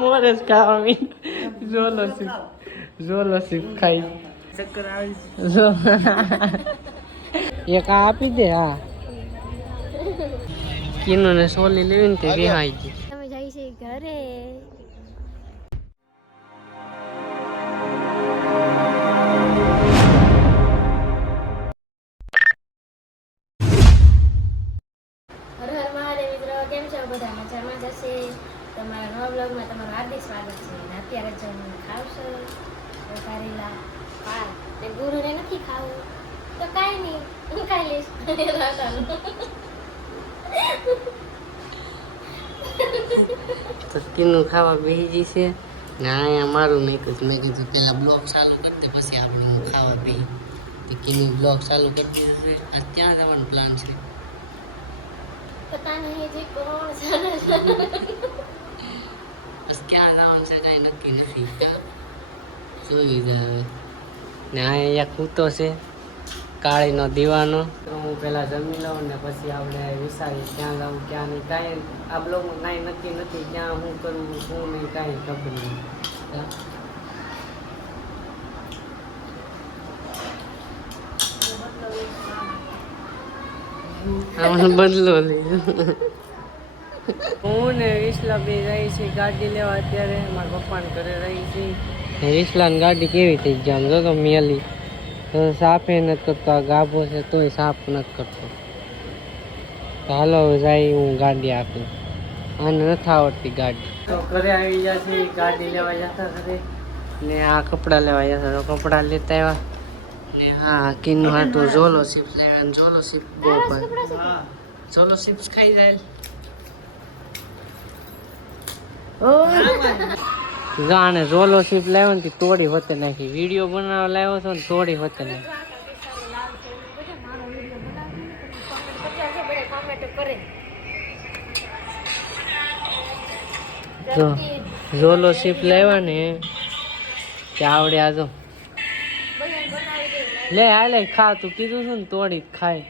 મોરેશ ખાવા ઝોલો સીપ ખાઈ ચક્કર આવી એક આપી દે. હા કીનો ને સોલી લેવી ને તે વિહાઈ ગઈ. તમે જાય છે ઘરે. હર હર મહાદેવ મિત્રો, કેમ છો બધા? મજામાં જ હશે. તમારા નવા બ્લોગમાં તમારું હાર્દિક સ્વાગત છે. અત્યારે જો ખાવશો કારેલા પાક ને ગુરુને નથી ખાવું તો કાંઈ નહીં, હું ખાઈ લઈશ. તો કીનું ખાવા બેસી ગઈ છે ને અહીંયા મારું નહીં કીધું. મેં કીધું પેલા બ્લોગ ચાલુ કરી દે પછી આપણે હું ખાવા બેસી. તો કીનું બ્લોગ ચાલુ કરી દીધું છે. આજ ક્યાં જવાનો પ્લાન છે? પતા નહીં જે કોણ છે. બસ ક્યાં જવાનું છે કાંઈ નક્કી નથી. જોઈ જાય ને અહીંયા એક કૂતો છે કાળીનો દીવાનો. હું પેલા જમી લઉં ને પછી આપણે વિચારીએ ક્યાં જાઉં ક્યાં નહીં. કાંઈ આ બ્લોગમાં કાંઈ નક્કી નથી ક્યાં શું કરવું શું નહીં કાંઈ ખબર નહીં. આમાં બદલો લીધો. હું ને વિસલા બે રહી છે ગાડી લેવા. અત્યારે મારા પપ્પાને ઘરે રહી છે. વિસલાની ગાડી કેવી થઈ ગઈ આમ જો તો મેલી તો સાફે નથી કરતો. આ ગાભો છે તોય સાફ નથી કરતો. હાલો જાય હું ગાડી આપી. આને નથી આવડતી ગાડી. તો ઘરે આવી ગયા છે ગાડી લેવા જતા ઘરે ને આ કપડાં લેવા જતા તો કપડાં લેતા આવ્યા ને હા કીનું હાટું ઝોલો ચિપ્સ લેવા. ઝોલો ચિપ્સ બહુ ભાવે. ઝોલો ચિપ્સ ખાઈ જાય. જાણે ઝોલો ચિપ્સ લાવ્યો ને તોડી હોતે નાખી. વિડીયો બનાવવા લાવ્યો છો ને તોડી હોતે નાખી. જો ઝોલો ચિપ્સ લાવ્યા ને તે આવડે આજો લે હાલે ખા. તું કીધું છું ને તોડી ખાય.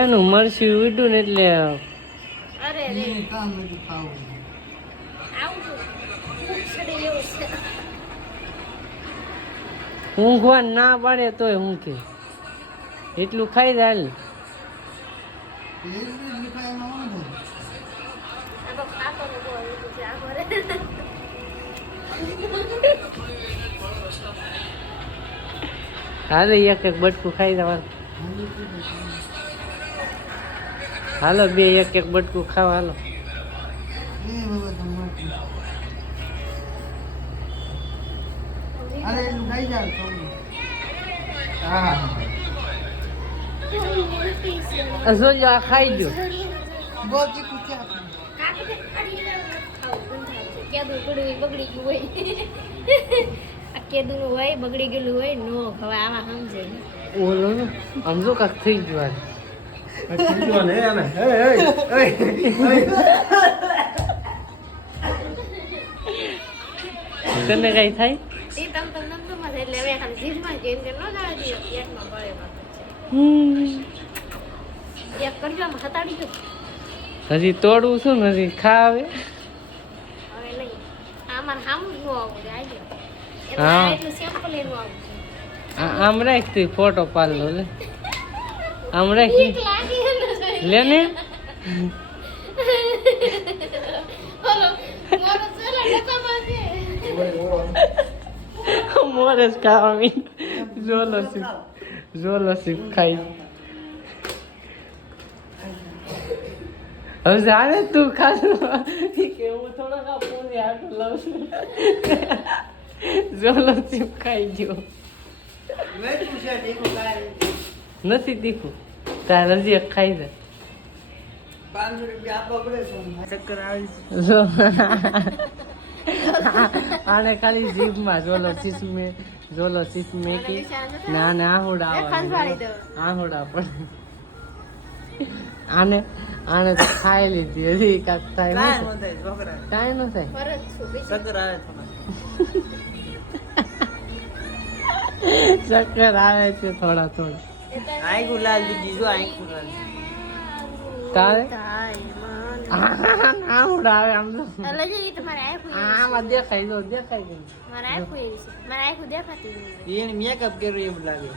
એનું મરસી ઉડ્યું ને એટલે ઊંઘવા ના પાડે તોય હું કે એટલું ખાઈ જાય. હાલો એક એક બટકું ખાઈ જવાનું. હાલો બે એક એક બટકું ખાવા. હાલો જોજો આ ખાઈ ગયો. બગડી ગયું હોય કેદું હોય બગડી ગયેલું હોય નો હવે આવા સમજે ઓલો સમજો કાક થઈ ગયું. તને કઈ થાય હજી તોડવું છું ને હજી ખાવે. આમ રાખ તું ફોટો પાડ લો. લે આમ રાખ લે ને. મોરેશ ખાવા ઝોલો સીપ ખાઈ. હવે જાણે તું ખાધું કે હું થોડોક પૂરી આટલું લઉં છું. ઝોલો સીપ ખાઈ ગયો. નથી તીખું તાર હજી એક ખાઈ જાય. ચક્કર આવી આને ખાલી જીભમાં ઝોલો ચીસ મેકી ના ના આહોડા પણ આને તો ખાઈ લીધી હજી કાંક થાય કાંઈ ન થાય. ચક્કર આવે છે થોડા થોડા. આંખું લાલ દીધી જો આંખું લાલ તારે આવડા આવે આમ તો આમાં દેખાય જો દેખાય ગયું એને મેકઅપ કર્યું એવું લાગે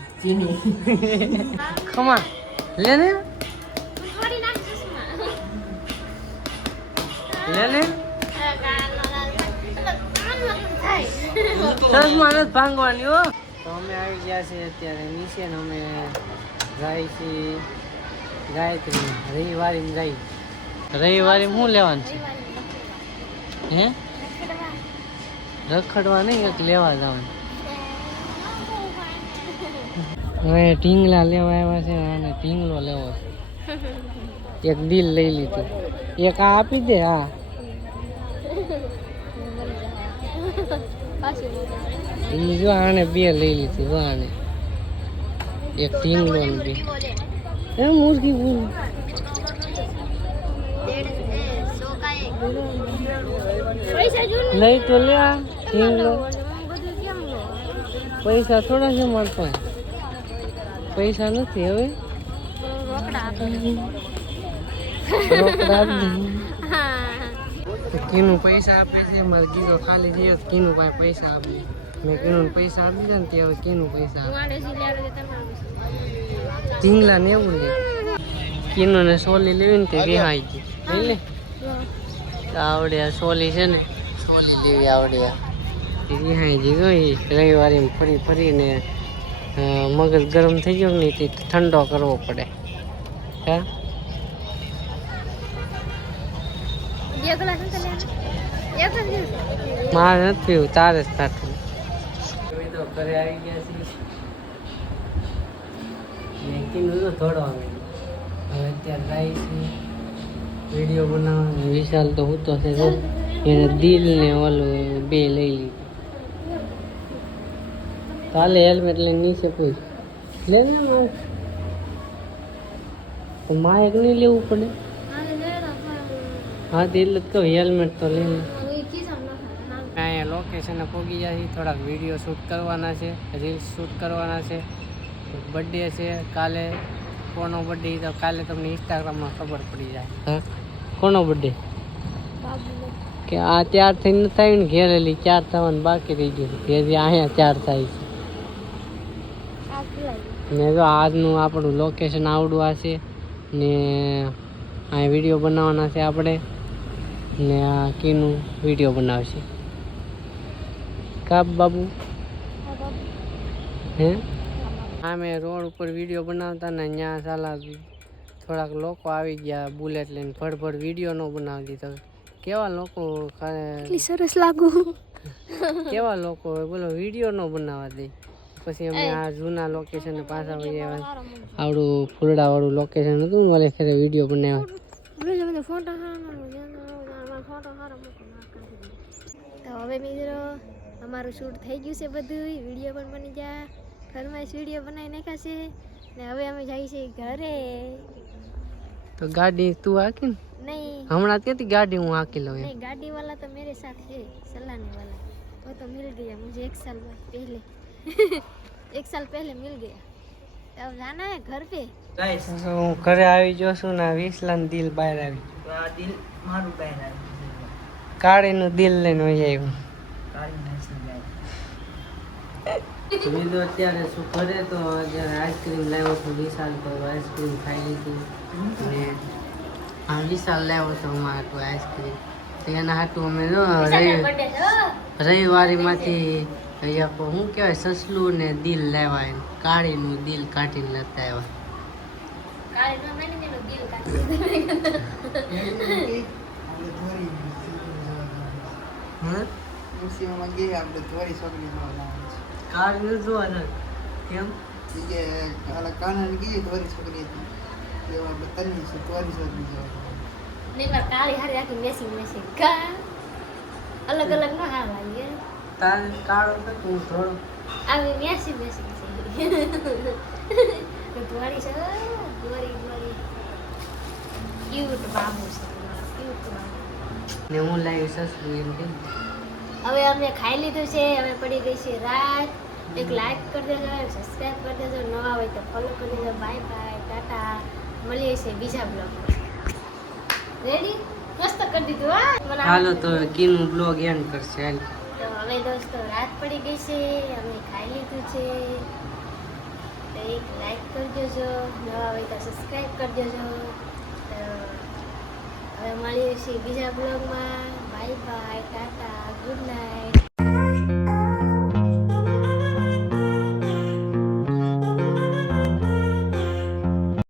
ખમા લે ને લે ને ચશ્મા નથી ભાંગવાની હો. તો અમે આવી ગયા છે અત્યારે નીચે ને અમે જાય છીએ ગાયત્રી રવિવારી જાય. રવિવારે શું લેવાનું છે હે? રખડવા નહીં એક લેવા જવાનું. હવે ઢીંગલા લેવા આવ્યા છે અને ઢીંગલો લેવો છે. એક દિલ લઈ લીધું. એક આ આપી દે. હા એ જો આને બે લઈ લીધી. જો આને એક ઢીંગલો ને બે એ મુરગી બોલ લઈ તો લે આ ઢીંગલો. પૈસા થોડા છે મારા પાસે. પૈસા નથી હવે. રોકડા કીનું પૈસા આપે છે. મારે કીધો ખાલી થયો કીનું પાસે પૈસા આપે. મેં કીનું પૈસા આપી દે ને તે હવે કીનું પૈસા આપે. ઢીંગલા ને એવું લે. કીનું ને સોલી લેવી ને તે રિહાઈ ગઈ. લે આવડે સોલી છે ને સોલી લેવી આવડે. રિહાઈ ગઈ જોઈ. રવિવારે ફરી ફરીને મગજ ગરમ થઈ ગયો ને તે ઠંડો કરવો પડે. હા મારે નથી પીવું તારે જ થતું. તો ઘરે આવી ગયા છીએ કીધું તો થોડો આવે. હવે અત્યારે જાય છે વિડીયો બનાવવાનો. વિશાલ તો હું તો છે એને દિલ ને ઓલું બે લઈ લીધું. કાલે હેલ્મેટ લઈને નીચે કોઈ લે ને મારે તો માયક નહીં લેવું પડે. હા તો એટલે જ કહું હેલ્મેટ તો લઈને. અહીંયા લોકેશને પહોંચી જાય છે. થોડાક વિડીયો શૂટ કરવાના છે. રીલ્સ શૂટ કરવાના છે. બર્થડે છે કાલે. કોનો બર્થડે તો કાલે તમને ઇન્સ્ટાગ્રામમાં ખબર પડી જાય. હા કોનો બર્થડે કે આ 4 થઈ નથી આવી ને ઘેરેલી 4 થવાનું બાકી રહી ગયું. હજી અહીંયા 4 થાય છે. ને જો આજનું આપણું લોકેશન આવડું આ છે ને અહીંયા વિડીયો બનાવવાના છે આપણે. ને આ કીનું વિડીયો બનાવશે કાપ બાબુ. હે અમે રોડ ઉપર વિડીયો બનાવતા ને ત્યાં સાલા થોડાક લોકો આવી ગયા બુલેટ લઈને. ફળફળ વિડીયો ન બનાવી દીધો. કેવા લોકો સરસ લાગુ. કેવા લોકો બોલો વિડીયો ન બનાવવા દે. પછી અમે આ જૂના લોકેશન પાછા વળી આવડું ફૂલડા વાળું લોકેશન હતું ને ખરે વિડીયો બનાવ્યા. તો હવે મિત્રો અમારું શૂટ થઈ ગયું છે બધું. વિડીયો પણ બની ગયા. ઘરમાં વિડીયો બનાવી નાખ્યા છે ને હવે અમે જઈએ છીએ ઘરે. તો ગાડી તું હાકી ને? नहीं हमारा कहती गाड़ी हूँ आके लो नहीं गाड़ी वाला तो मेरे साथ है चलाने वाला वो तो मिल गया मुझे 1 साल पहले 1 साल पहले मिल गया अब जाना है घर पे गाइस હું ઘરે આવી જો છું ને વિસલાન દિલ બહાર આવી આ દિલ મારું બહાર આવી કાળીનું દિલ લઈને વહી આવ્યું કાળી તો અત્યારે શું કરે તો અત્યારે આઈસ્ક્રીમ લાવ્યો છું વિશાલ તો આઈસ્ક્રીમ ખાઈ લીધી અને હા વિશાલ લાવ્યો તો અમારા આઈસ્ક્રીમ તો એના હાટું અમે જો રવિવારીમાંથી અહીંયા શું કહેવાય સસલું ને દિલ લાવ્યા એમ કાળીનું દિલ કાઢીને લેતા આવ્યા કાળીનું જોવા ને કેમ કાનાની કીધી ધોરી છોકરી હતી એવા બતની છે ધોરી છોકરી છે નીકળ કાળી હારી આખી મેસી મેસી કા અલગ અલગ ના હા લાગે તાર કાળો તો તું થોડો આવી મેસી મેસી છે ધોરી છે ધોરી ધોરી ક્યુટ બાબુ છે ક્યુટ બાબુ ને હું લાવી સસલું એમ કેમ હવે અમે ખાઈ લીધું છે, હવે પડી ગઈ છે રાત. એક લાઈક કરી દેજો, સબસ્ક્રાઇબ કરી દેજો, નવા હોય તો ફોલો કરી દેજો. Bye bye, Tata. મળીએ છીએ બીજા બ્લોગમાં. રેડી? મસ્ત કરી દીધું હા. મને હાલો તો કીનું બ્લોગ એન્ડ કરશે હાલ. તો હવે દોસ્તો રાત પડી ગઈ છે, અમે ખાઈ લીધું છે. તો એક લાઈક કરી દેજો, નવા હોય તો સબસ્ક્રાઇબ કરી દેજો. તો હવે મળીએ છીએ બીજા બ્લોગમાં. Bye bye, Tata, good night.